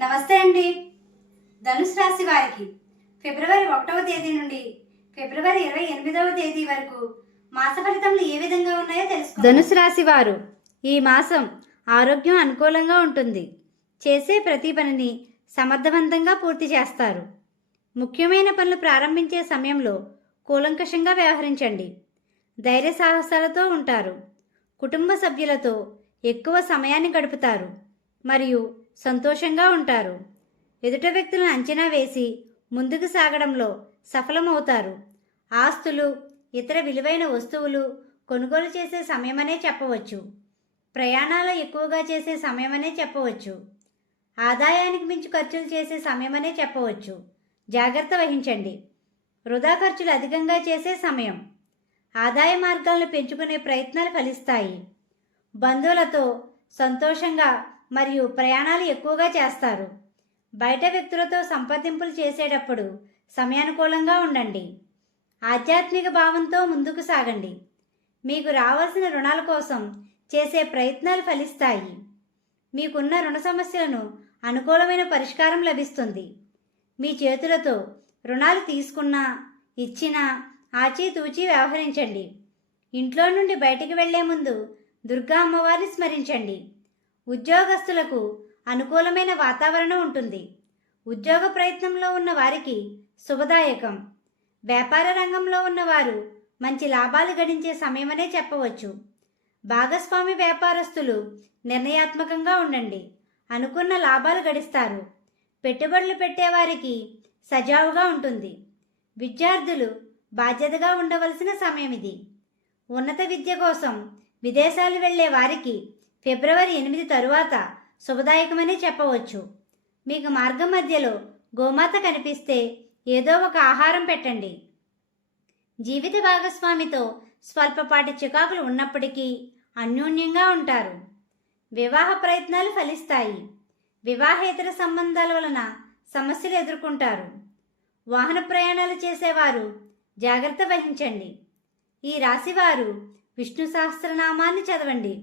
నమస్తే అండి. ధనుసు రాశి వారికి ఫిబ్రవరి ఒకటవ తేదీ నుండి ఫిబ్రవరి ఇరవై ఎనిమిదవ తేదీ వరకు మాస ఫలితములు ఏ విధంగా ఉన్నాయో తెలుసు ధనుసు రాశి వారు ఈ మాసం ఆరోగ్యం అనుకూలంగా ఉంటుంది. చేసే ప్రతి పనిని సమర్థవంతంగా పూర్తి చేస్తారు. ముఖ్యమైన పనులు ప్రారంభించే సమయంలో కూలంకషంగా వ్యవహరించండి. ధైర్య సాహసాలతో ఉంటారు. కుటుంబ సభ్యులతో ఎక్కువ సమయాన్ని గడుపుతారు. మరియు సంతోషంగా ఉంటారు. ఎదుట వ్యక్తులను అంచనా వేసి ముందుకు సాగడంలో సఫలమవుతారు. ఆస్తులు ఇతర విలువైన వస్తువులు కొనుగోలు చేసే సమయమనే చెప్పవచ్చు. ప్రయాణాలు ఎక్కువగా చేసే సమయమనే చెప్పవచ్చు. ఆదాయానికి మించి ఖర్చులు చేసే సమయమనే చెప్పవచ్చు. జాగ్రత్త వహించండి. వృధా ఖర్చులు అధికంగా చేసే సమయం. ఆదాయ మార్గాలను పెంచుకునే ప్రయత్నాలు ఫలిస్తాయి. బంధువులతో సంతోషంగా మరియు ప్రయాణాలు ఎక్కువగా చేస్తారు. బయట వ్యక్తులతో సంప్రదింపులు చేసేటప్పుడు సమయానుకూలంగా ఉండండి. ఆధ్యాత్మిక భావంతో ముందుకు సాగండి. మీకు రావాల్సిన రుణాల కోసం చేసే ప్రయత్నాలు ఫలిస్తాయి. మీకున్న రుణ సమస్యలను అనుకూలమైన పరిష్కారం లభిస్తుంది. మీ చేతులతో రుణాలు తీసుకున్నా ఇచ్చినా ఆచితూచి వ్యవహరించండి. ఇంట్లో నుండి బయటికి వెళ్ళే ముందు దుర్గా అమ్మవారిని స్మరించండి. ఉద్యోగస్తులకు అనుకూలమైన వాతావరణం ఉంటుంది. ఉద్యోగ ప్రయత్నంలో ఉన్న వారికి శుభదాయకం. వ్యాపార రంగంలో ఉన్నవారు మంచి లాభాలు గడించే సమయమనే చెప్పవచ్చు. భాగస్వామి వ్యాపారస్తులు నిర్ణయాత్మకంగా ఉండండి. అనుకున్న లాభాలు గడిస్తారు. పెట్టుబడులు పెట్టేవారికి సజావుగా ఉంటుంది. విద్యార్థులు బాధ్యతగా ఉండవలసిన సమయం ఇది ఉన్నత విద్య కోసం విదేశాలు వెళ్ళే వారికి ఫిబ్రవరి ఎనిమిది తరువాత శుభదాయకమనే చెప్పవచ్చు. మీకు మార్గం మధ్యలో గోమాత కనిపిస్తే ఏదో ఒక ఆహారం పెట్టండి. జీవిత భాగస్వామితో స్వల్పపాటి చికాకులు ఉన్నప్పటికీ అన్యోన్యంగా ఉంటారు. వివాహ ప్రయత్నాలు ఫలిస్తాయి. వివాహేతర సంబంధాల వలన సమస్యలు ఎదుర్కొంటారు. వాహన ప్రయాణాలు చేసేవారు జాగ్రత్త వహించండి. ఈ రాశివారు విష్ణు సహస్రనామాన్ని చదవండి.